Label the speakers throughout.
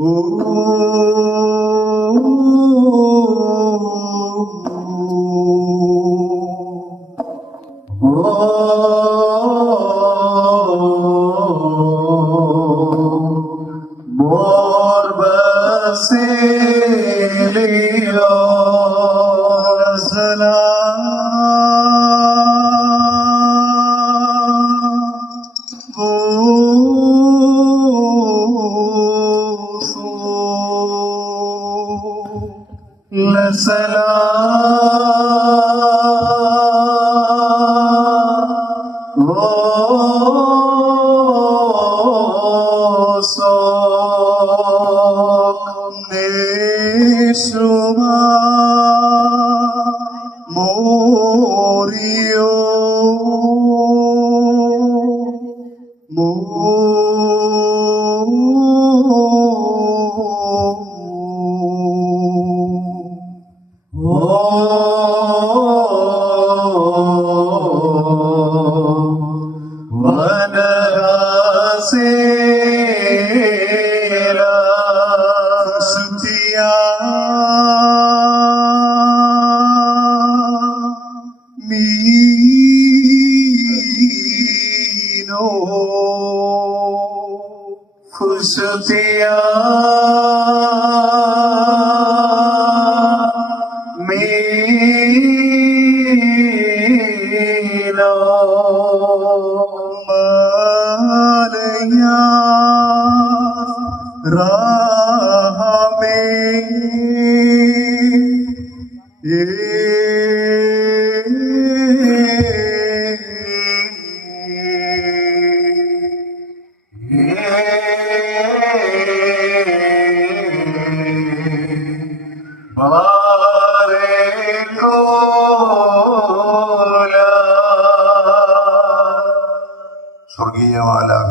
Speaker 1: Ooh. So much. സ്വർഗീയ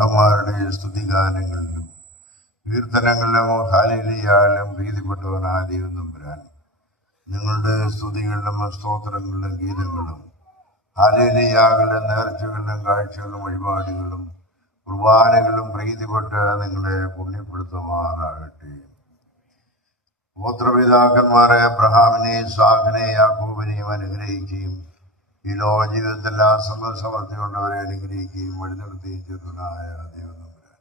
Speaker 1: മാലാഖമാരുടെ സ്തുതിഗാനങ്ങളിലും കീർത്തനങ്ങളിലും ഹാലിലിയാലും പ്രീതിപ്പെട്ടവനായ ദൈവം തമ്പുരാൻ നിങ്ങളുടെ സ്തുതികളിലും സ്തോത്രങ്ങളിലും ഗീതങ്ങളും ഹാലിലിയാകളുടെ നേർച്ചകളിലും കാഴ്ചകളും വഴിപാടുകളും കുർബാനകളും പ്രീതിപ്പെട്ട് നിങ്ങളെ പുണ്യപ്പെടുത്തുമാറാകട്ടെ. ഗോത്രപിതാക്കന്മാരെ അബ്രഹാമിനെയും സാഖിനെയും യാക്കോബിനെയും അനുഗ്രഹിക്കുകയും ഈ ലോക ജീവിതത്തിൽ ആ സമൃദ്ധി കൊണ്ടവരെ അനുഗ്രഹിക്കുകയും വഴിനിർത്തുകയും ചെയ്തതായ ദൈവം തമ്പുരാൻ.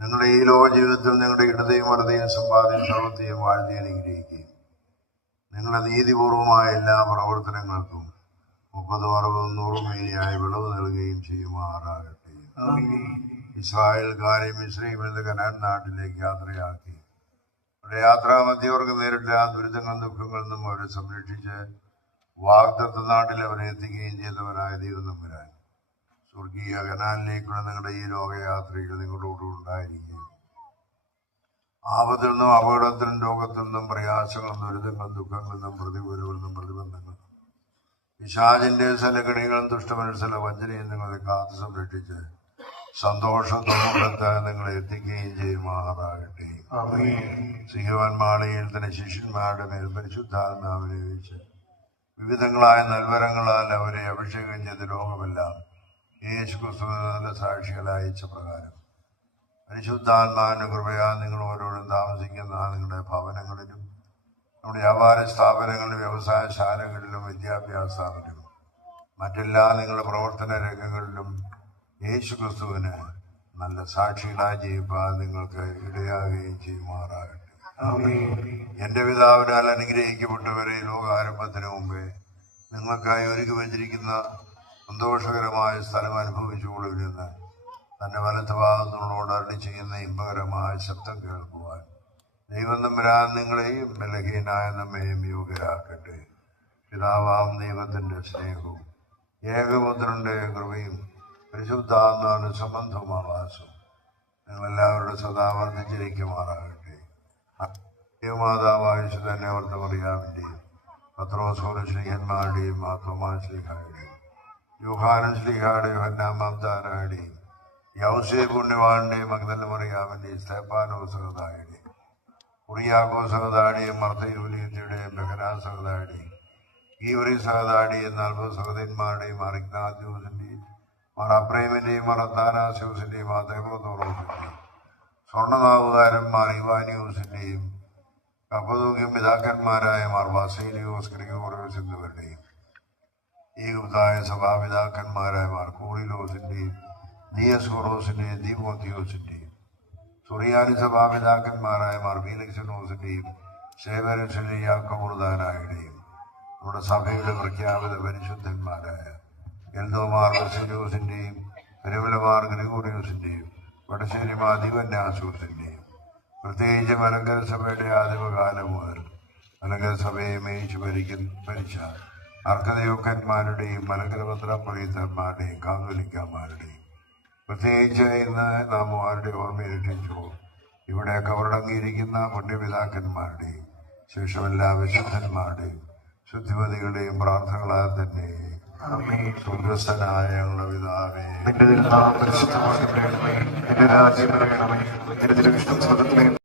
Speaker 1: നിങ്ങളുടെ ഈ ലോക ജീവിതത്തിൽ നിങ്ങളുടെ ഇടതയും വലതയും സമ്പാദ്യം സർവത്തെയും വാഴ്ത്തി അനുഗ്രഹിക്കുകയും നിങ്ങളുടെ നീതിപൂർവമായ എല്ലാ പ്രവർത്തനങ്ങൾക്കും മുപ്പതും അറുപതും നൂറും മൈലിയായി വിളവ് നൽകുകയും ചെയ്യുമാറാകട്ടെ. ഇസ്രായേൽക്കാരെയും ഇസ്രൈമിൽ നിന്ന് കനാൻ നാട്ടിലേക്ക് യാത്രയാക്കി. അവരുടെ യാത്രാമധ്യവർക്ക് നേരിട്ട ആ ദുരിതങ്ങളും ദുഃഖങ്ങളിൽ നിന്നും അവരെ സംരക്ഷിച്ച് വാഗ്ദത്ത നാട്ടിൽ അവരെ എത്തിക്കുകയും ചെയ്തവനായ ദൈവം നമ്പുരാൻ സ്വർഗീയ കനാലിലേക്കുള്ള നിങ്ങളുടെ ഈ ലോകയാത്രയിൽ നിങ്ങളോട് ഉണ്ടായിരിക്കുകയും ആപത്തിൽ നിന്നും അപകടത്തിൽ നിന്നും രോഗത്തിൽ നിന്നും പ്രയാസങ്ങളിൽ നിന്നും ദുരിതങ്ങളും ദുഃഖങ്ങളിൽ നിന്നും പ്രതികൂലങ്ങളിൽ നിന്നും പ്രതിബന്ധങ്ങളും പിശാചിന്റെ സലകണികളും ദുഷ്ടമനുസല വഞ്ചനയും നിങ്ങളെ കാത്തു സംരക്ഷിച്ച് സന്തോഷത്തോടെ നിങ്ങളെ എത്തിക്കുകയും ചെയ്യുമാറാകട്ടെ. സിഹവാൻ മാളയിൽ തന്നെ ശിഷ്യന്മാരുടെ മേൽ പരിശുദ്ധാത്മാവിനെ വെച്ച് വിവിധങ്ങളായ നൽവരങ്ങളാൽ അവരെ അഭിഷേകം ചെയ്ത ലോകമെല്ലാം യേശു ക്രിസ്തുവിനെ സാക്ഷികൾ അയച്ച പ്രകാരം. പരിശുദ്ധാത്മാവിന്റെ കൃപയാ നിങ്ങൾ ഓരോരും താമസിക്കുന്ന നിങ്ങളുടെ ഭവനങ്ങളിലും നമ്മുടെ വ്യാപാര സ്ഥാപനങ്ങളിലും വ്യവസായ ശാലകളിലും വിദ്യാഭ്യാസ സ്ഥാപനങ്ങളിലും മറ്റെല്ലാ നിങ്ങളുടെ പ്രവർത്തന രംഗങ്ങളിലും യേശു ക്രിസ്തുവിന് നല്ല സാക്ഷികളായി ജീവിപ്പാൻ നിങ്ങൾക്ക് ഇടയാകുകയും ചെയ്യുമാറാകട്ടെ. എന്റെ പിതാവിനാൽ അനുഗ്രഹിക്കപ്പെട്ടവരെ ലോകാരംഭത്തിന് മുമ്പേ നിങ്ങൾക്കായി ഒരുക്കി വച്ചിരിക്കുന്ന സന്തോഷകരമായ സ്ഥലം അനുഭവിച്ചുകൊള്ളുവിനെന്ന് തന്റെ വലത്ത് ഭാഗത്തുള്ളോട് അരളി ചെയ്യുന്ന ഇമ്പകരമായ ശബ്ദം കേൾക്കുവാൻ. ദൈവം തമ്പുരാൻ നിങ്ങളെയും ബലഹീനായ നമ്മയും യോഗ്യരാക്കട്ടെ. പിതാവാം ദൈവത്തിന്റെ സ്നേഹവും ഏകപുത്രന്റെ കൃപയും പരിശുദ്ധാത്മാവിന് സംബന്ധവുമാവാസും നിങ്ങളെല്ലാവരുടെ സദാ വർദ്ധിച്ചിരിക്കുമാറാകട്ടെ മാതാവായുഷ തന്നെ വർത്തമറിയാവിന്റെയും പത്രോസോലശ്രീഹന്മാരുടെയും മാത്തോമാശ്രീഹായുടെയും യുഹാനൻ ശ്രീഹാടെ യോഹന്നാമാംതാരായുടെയും യൗസേ പുണ്യവാന്റെയും മഗ്ദല മറിയാമന്റെയും സ്തേപ്പാനോ സഹതായുടെയും കുറിയാക്കോ സഹതാടിയും മർത്തയൂലിയത്തിയുടെയും ബഹനാ സഹതാടിയും ഈവറി സഹതാടിയും നാൽപ്പത് സഹതന്മാരുടെയും അറിഗ്നാദ്യൂസിന്റെയും മറ മറത്താനാസ്യൂസിന്റെയും മാതേമോ അത്താനാസ്യൂസിന്റെയും മാർ ഇവാനിയൂസിന്റെയും കപ്പതൂക്യം പിതാക്കന്മാരായ മാർ വാസേലിയോസ് ഗ്രിഗോറിയോസ് എന്നിവരുടെയും ഈ ഗുപ്തായ സഭാപിതാക്കന്മാരായ മാർ കൂറിലോസിന്റെയും ദിയസ്കോറോസിന്റെയും ദീപോത്തിയോസിന്റെയും സുറിയാനി സഭാപിതാക്കന്മാരായ മാർ ഫീലിക്സിനോസിന്റെയും സേവരസിന്റെയും യാക്കോർദാനായുടെയും നമ്മുടെ സഭയുടെ പ്രഖ്യാപിത പരിശുദ്ധന്മാരായ എൽദോമാർ ബസേലിയോസിന്റെയും പെരുമലമാർ ഗ്രിഗോറിയോസിന്റെയും മാധവന്റെ ദിവന്യാസൂസിന്റെയും പ്രത്യേകിച്ച് മലങ്കര സഭയുടെ ആദിമകാലം മുതൽ മലങ്കര സഭയെ മേയിച്ചു ഭരിക്കുന്ന ഭരിച്ച അർക്കദയോക്കന്മാരുടെയും മലങ്കര പത്രപ്രീതന്മാരുടെയും കാതോലിക്കന്മാരുടെയും പ്രത്യേകിച്ച് ഇന്ന് നാം ആരുടെ രക്ഷിച്ചു ഇവിടെ കവറടങ്ങിയിരിക്കുന്ന പുണ്യപിതാക്കന്മാരുടെയും ശേഷമെല്ലാ വിശുദ്ധന്മാരുടെയും ശുദ്ധിമതികളുടെയും പ്രാർത്ഥനകളാൽ തന്നെ സ്വർഗസ്ഥനായ ഞങ്ങളുടെ പിതാവേ.
Speaker 2: നിന്റെ തിരുനാമം പരിശുദ്ധമാക്കപ്പെടണമേ. നിന്റെ രാജ്യം വരണമേ. നിന്റെ ഇഷ്ടം സ്വർഗത്തിലെ